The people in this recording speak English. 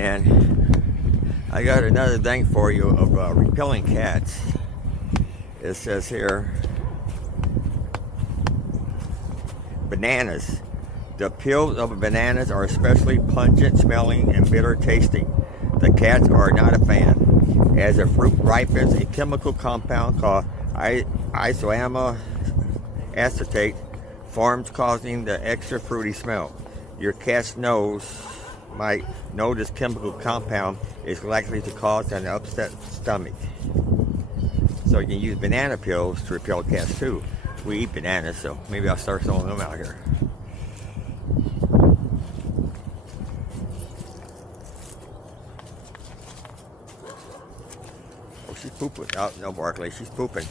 And I got another thing for you of repelling cats. It says here, bananas. The peels of bananas are especially pungent smelling and bitter tasting. The cats are not a fan. As the fruit ripens, a chemical compound called isoamyl acetate forms, causing the extra fruity smell. Your cat's nose might know this chemical compound is likely to cause an upset stomach. So you can use banana peels to repel cats too. We eat bananas, so maybe I'll start throwing them out here. Oh, she's pooping. Oh, no, Barkley, she's pooping.